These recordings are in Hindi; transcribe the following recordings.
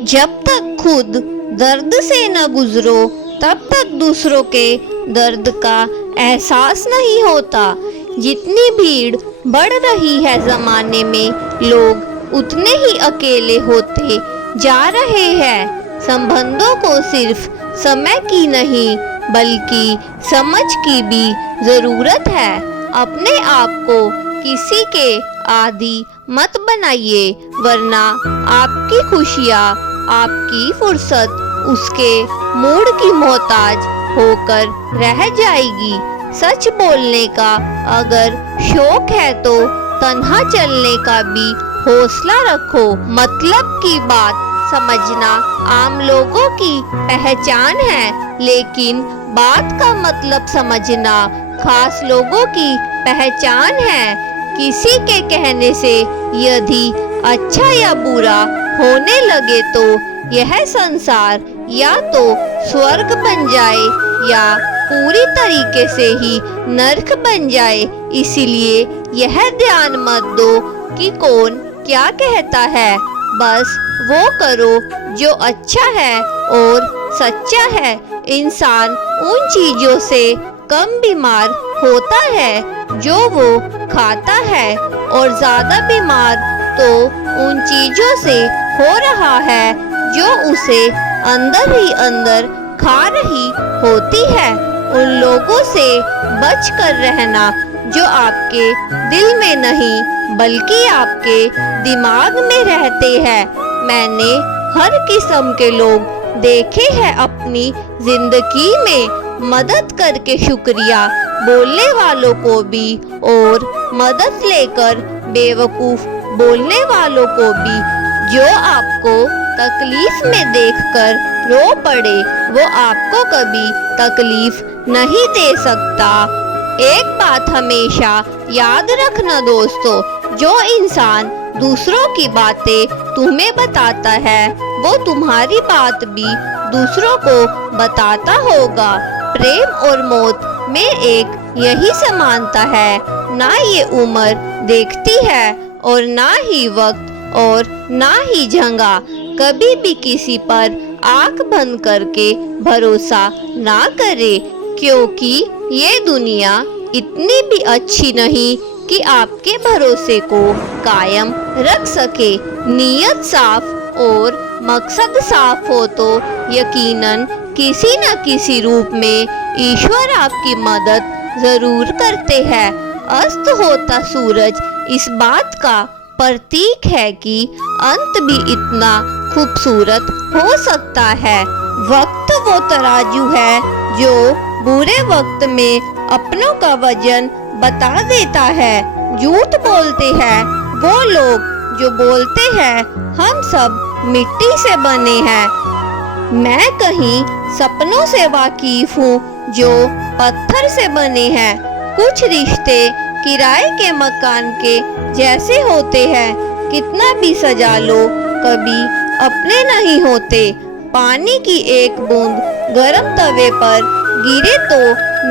जब तक खुद दर्द से न गुजरो तब तक दूसरों के दर्द का एहसास नहीं होता। जितनी भीड़ बढ़ रही है ज़माने में, लोग उतने ही अकेले होते जा रहे हैं। संबंधों को सिर्फ समय की नहीं बल्कि समझ की भी ज़रूरत है। अपने आप को किसी के आदी मत बनाइए, वरना आपकी खुशियाँ, आपकी फुर्सत उसके मूड की मोहताज होकर रह जाएगी। सच बोलने का अगर शौक है तो तन्हा चलने का भी हौसला रखो। मतलब की बात समझना आम लोगों की पहचान है, लेकिन बात का मतलब समझना खास लोगों की पहचान है। किसी के कहने से यदि अच्छा या बुरा होने लगे तो यह संसार या तो स्वर्ग बन जाए या पूरी तरीके से ही नरक बन जाए। इसीलिए यह ध्यान मत दो कि कौन क्या कहता है, बस वो करो जो अच्छा है और सच्चा है। इंसान उन चीजों से कम बीमार होता है जो वो खाता है, और ज्यादा बीमार तो उन चीजों से हो रहा है जो उसे अंदर ही अंदर खा रही होती है। उन लोगों से बच कर रहना जो आपके दिल में नहीं बल्कि आपके दिमाग में रहते हैं। मैंने हर किस्म के लोग देखे हैं अपनी जिंदगी में, मदद करके शुक्रिया बोलने वालों को भी और मदद लेकर बेवकूफ बोलने वालों को भी। जो आपको तकलीफ में देखकर रो पड़े वो आपको कभी तकलीफ नहीं दे सकता। एक बात हमेशा याद रखना दोस्तों, जो इंसान दूसरों की बातें तुम्हें बताता है वो तुम्हारी बात भी दूसरों को बताता होगा। प्रेम और मौत में एक यही समानता है, ना ये उम्र देखती है और ना ही वक्त और ना ही जगह। कभी भी किसी पर आंख बंद करके भरोसा ना करे, क्योंकि ये दुनिया इतनी भी अच्छी नहीं कि आपके भरोसे को कायम रख सके। नीयत साफ और मकसद साफ हो तो यकीनन किसी न किसी रूप में ईश्वर आपकी मदद जरूर करते हैं। अस्त होता सूरज इस बात का प्रतीक है कि अंत भी इतना खूबसूरत हो सकता है। वक्त वो तराजू है जो बुरे वक्त में अपनों का वजन बता देता है। झूठ बोलते हैं वो लोग जो बोलते हैं हम सब मिट्टी से बने हैं। मैं कहीं सपनों से वाकिफ हूँ जो पत्थर से बने हैं। कुछ रिश्ते किराए के मकान के जैसे होते हैं, कितना भी सजा लो कभी अपने नहीं होते। पानी की एक बूंद गर्म तवे पर गिरे तो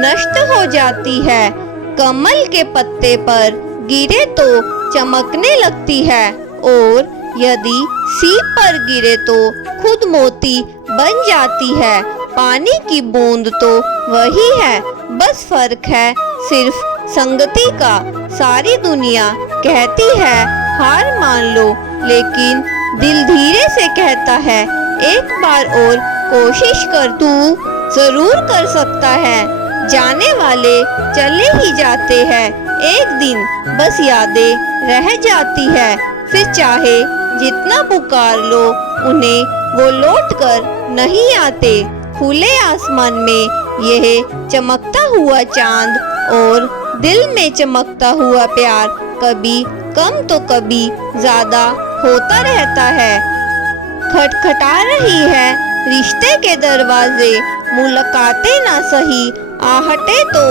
नष्ट हो जाती है, कमल के पत्ते पर गिरे तो चमकने लगती है, और यदि सीप पर गिरे तो खुद मोती बन जाती है। पानी की बूंद तो वही है, बस फर्क है सिर्फ संगति का। सारी दुनिया कहती है हार मान लो, लेकिन दिल धीरे से कहता है एक बार और कोशिश कर, तू जरूर कर सकता है। जाने वाले चले ही जाते हैं, एक दिन बस यादें रह जाती है। फिर चाहे जितना पुकार लो उन्हें वो लौट कर नहीं आते। खुले आसमान में यह चमकता हुआ चांद और दिल में चमकता हुआ प्यार कभी कम तो कभी ज्यादा होता रहता है। खटखटा रही है रिश्ते के दरवाजे, मुलाकातें ना सही आहटे तो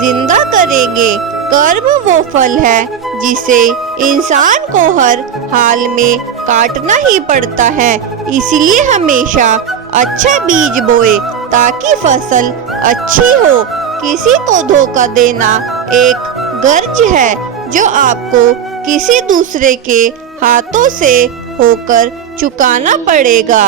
जिंदा करेंगे। कर्म वो फल है जिसे इंसान को हर हाल में काटना ही पड़ता है। इसलिए हमेशा अच्छा बीज बोए ताकि फसल अच्छी हो। किसी को धोखा देना एक गर्ज है जो आपको किसी दूसरे के हाथों से होकर चुकाना पड़ेगा।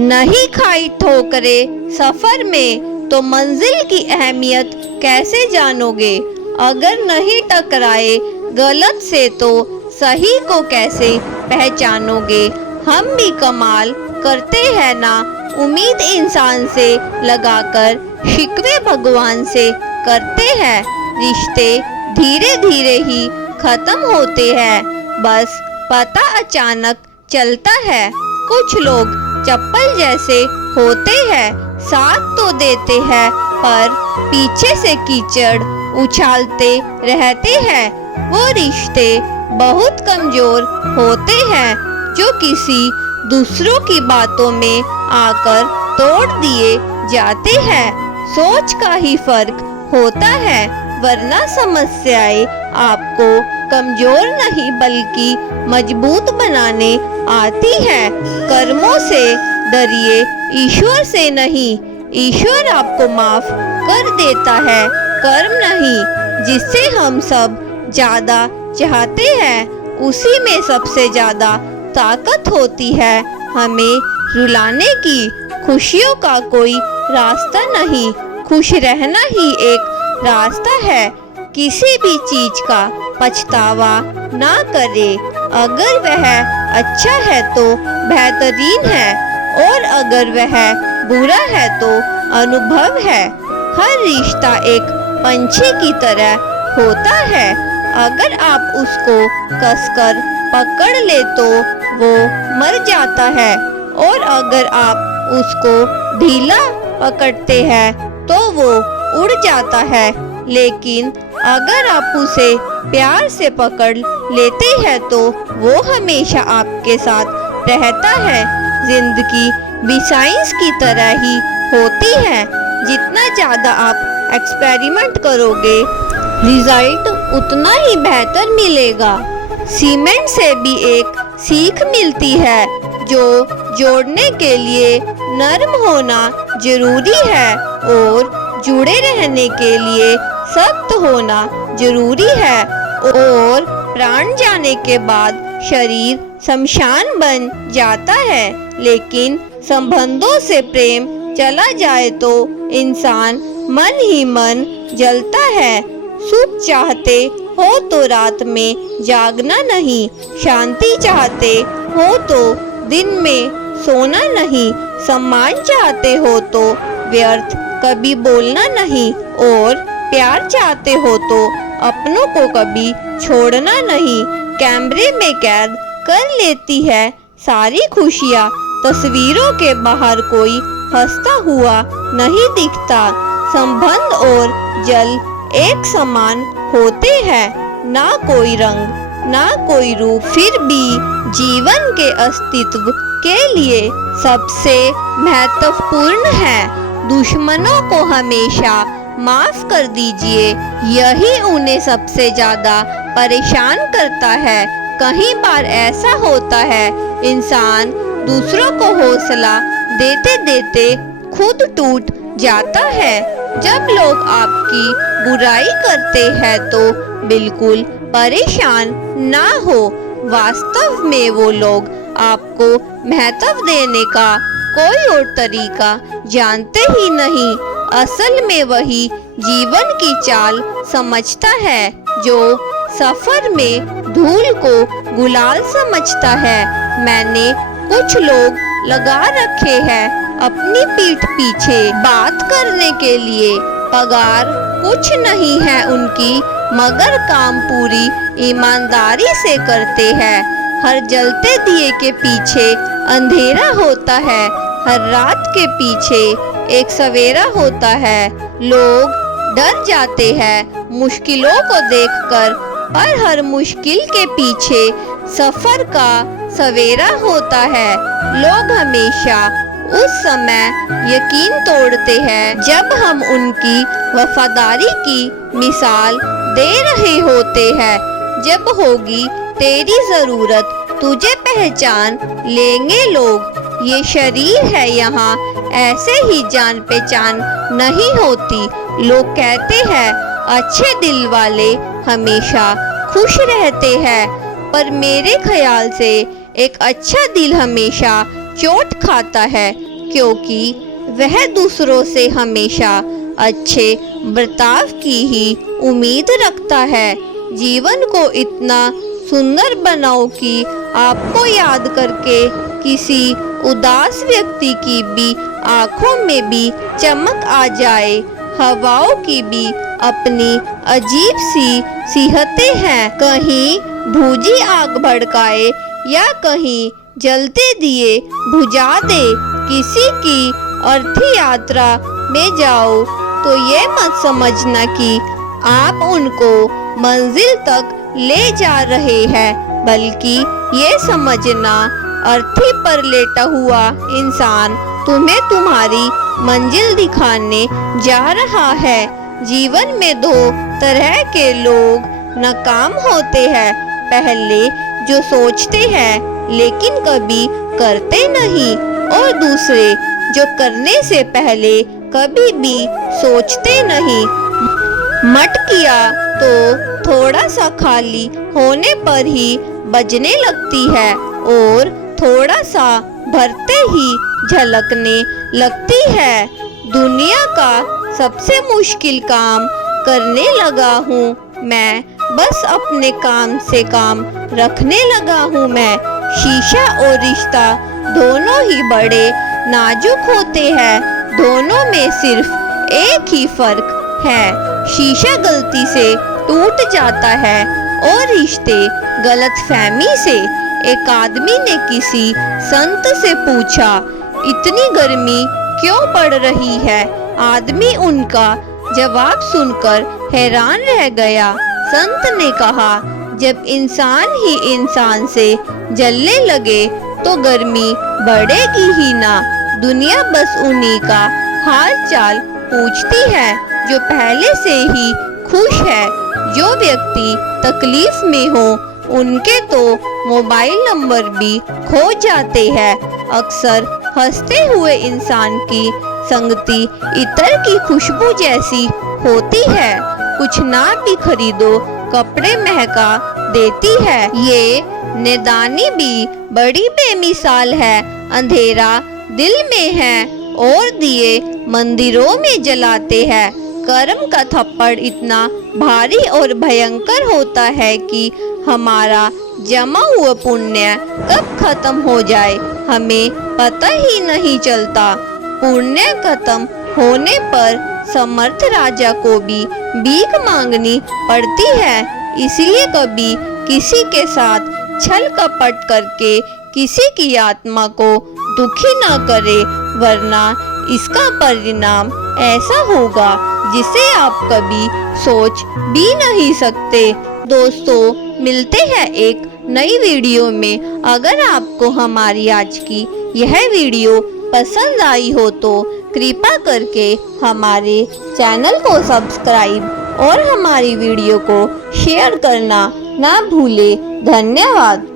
नहीं खाई ठोकरें सफर में तो मंजिल की अहमियत कैसे जानोगे। अगर नहीं टकराए गलत से तो सही को कैसे पहचानोगे। हम भी कमाल करते हैं ना, उम्मीद इंसान से लगाकर शिकवे भगवान से करते हैं। रिश्ते धीरे धीरे ही खत्म होते हैं, बस पता अचानक चलता है। कुछ लोग चप्पल जैसे होते हैं, साथ तो देते हैं पर पीछे से कीचड़ उछालते रहते हैं। वो रिश्ते बहुत कमजोर होते हैं जो किसी दूसरों की बातों में आकर तोड़ दिए जाते हैं। सोच का ही फर्क होता है, वरना समस्याएं आपको कमजोर नहीं बल्कि मजबूत बनाने आती है। कर्मों से डरिए, ईश्वर से नहीं। ईश्वर आपको माफ कर देता है, कर्म नहीं। जिससे हम सब ज्यादा चाहते हैं उसी में सबसे ज्यादा ताकत होती है। हमें रुलाने की खुशियों का कोई रास्ता नहीं, खुश रहना ही एक रास्ता है। किसी भी चीज का पछतावा ना करे। अगर वह अच्छा है तो बेहतरीन है, और अगर वह बुरा है तो अनुभव है। हर रिश्ता एक पंछी की तरह होता है, अगर आप उसको कसकर पकड़ ले तो वो मर जाता है, और अगर आप उसको ढीला पकड़ते हैं तो वो उड़ जाता है। लेकिन अगर आप उसे प्यार से पकड़ लेते हैं तो वो हमेशा आपके साथ रहता है। जिंदगी भी साइंस की तरह ही होती है, जितना ज़्यादा आप एक्सपेरिमेंट करोगे रिजल्ट उतना ही बेहतर मिलेगा। सीमेंट से भी एक सीख मिलती है, जो जोड़ने के लिए नरम होना जरूरी है और जुड़े रहने के लिए सख्त होना जरूरी है। और प्राण जाने के बाद शरीर शमशान बन जाता है, लेकिन संबंधों से प्रेम चला जाए तो इंसान मन ही मन जलता है। सुख चाहते हो तो रात में जागना नहीं, शांति चाहते हो तो दिन में सोना नहीं, सम्मान चाहते हो तो व्यर्थ कभी बोलना नहीं, और प्यार चाहते हो तो अपनों को कभी छोड़ना नहीं। कैमरे में कैद कर लेती है सारी खुशियाँ, तस्वीरों के बाहर कोई हंसता हुआ नहीं दिखता। संबंध और जल एक समान होते हैं, ना कोई रंग ना कोई रूप, फिर भी जीवन के अस्तित्व के लिए सबसे महत्वपूर्ण है। दुश्मनों को हमेशा माफ कर दीजिए, यही उन्हें सबसे ज्यादा परेशान करता है। कई बार ऐसा होता है, इंसान दूसरों को हौसला देते देते खुद टूट जाता है। जब लोग आपकी बुराई करते हैं तो बिल्कुल परेशान ना हो, वास्तव में वो लोग आपको महत्व देने का कोई और तरीका जानते ही नहीं। असल में वही जीवन की चाल समझता है जो सफर में धूल को गुलाल समझता है। मैंने कुछ लोग लगा रखे हैं अपनी पीठ पीछे बात करने के लिए, पगार कुछ नहीं है उनकी, मगर काम पूरी ईमानदारी से करते हैं। हर जलते दिए के पीछे अंधेरा होता है, हर रात के पीछे एक सवेरा होता है। लोग डर जाते हैं मुश्किलों को देखकर, पर हर मुश्किल के पीछे सफर का सवेरा होता है। लोग हमेशा उस समय यकीन तोड़ते हैं जब हम उनकी वफादारी की मिसाल दे रहे होते हैं। जब होगी तेरी जरूरत तुझे पहचान लेंगे लोग। ये शरीर है यहाँ ऐसे ही जान पहचान नहीं होती। लोग कहते हैं अच्छे दिल वाले हमेशा खुश रहते हैं, पर मेरे ख्याल से एक अच्छा दिल हमेशा चोट खाता है, क्योंकि वह दूसरों से हमेशा अच्छे बर्ताव की ही उम्मीद रखता है। जीवन को इतना सुंदर बनाओ कि आपको याद करके किसी उदास व्यक्ति की भी आंखों में भी चमक आ जाए। हवाओं की भी अपनी अजीब सी सिहतें हैं, कहीं भूजी आग भड़काए या कहीं जलते दिए बुझा दे। किसी की अर्थी यात्रा में जाओ तो ये मत समझना कि आप उनको मंजिल तक ले जा रहे हैं, बल्कि ये समझना अर्थी पर लेटा हुआ इंसान तुम्हें तुम्हारी मंजिल दिखाने जा रहा है। जीवन में दो तरह के लोग नाकाम होते हैं, पहले जो सोचते हैं लेकिन कभी करते नहीं, और दूसरे जो करने से पहले कभी भी सोचते नहीं। मटकिया तो थोड़ा सा खाली होने पर ही बजने लगती है और थोड़ा सा भरते ही झलकने लगती है। दुनिया का सबसे मुश्किल काम करने लगा हूँ मैं, बस अपने काम से काम रखने लगा हूँ मैं। शीशा और रिश्ता दोनों ही बड़े नाजुक होते हैं, दोनों में सिर्फ एक ही फर्क है, शीशा गलती से टूट जाता है और रिश्ते गलतफहमी से। एक आदमी ने किसी संत से पूछा, इतनी गर्मी क्यों पड़ रही है? आदमी उनका जवाब सुनकर हैरान रह गया। संत ने कहा, जब इंसान ही इंसान से जलने लगे तो गर्मी बढ़ेगी ही ना। दुनिया बस उन्हीं का हाल चाल पूछती है जो पहले से ही खुश है। जो व्यक्ति तकलीफ में हो उनके तो मोबाइल नंबर भी खो जाते हैं। अक्सर हंसते हुए इंसान की संगति इत्र की खुशबू जैसी होती है, कुछ ना भी खरीदो कपड़े महका देती है। ये नेदानी भी बड़ी बेमिसाल है। अंधेरा दिल में है और दिए मंदिरों में जलाते हैं। कर्म का थप्पड़ इतना भारी और भयंकर होता है कि हमारा जमा हुआ पुण्य कब खत्म हो जाए हमें पता ही नहीं चलता। पुण्य खत्म होने पर समर्थ राजा को भी भीख मांगनी पड़ती है। इसलिए कभी किसी के साथ छल कपट करके किसी की आत्मा को दुखी ना करे, वरना इसका परिणाम ऐसा होगा जिसे आप कभी सोच भी नहीं सकते। दोस्तों, मिलते हैं एक नई वीडियो में। अगर आपको हमारी आज की यह वीडियो पसंद आई हो तो कृपा करके हमारे चैनल को सब्सक्राइब और हमारी वीडियो को शेयर करना ना भूले। धन्यवाद।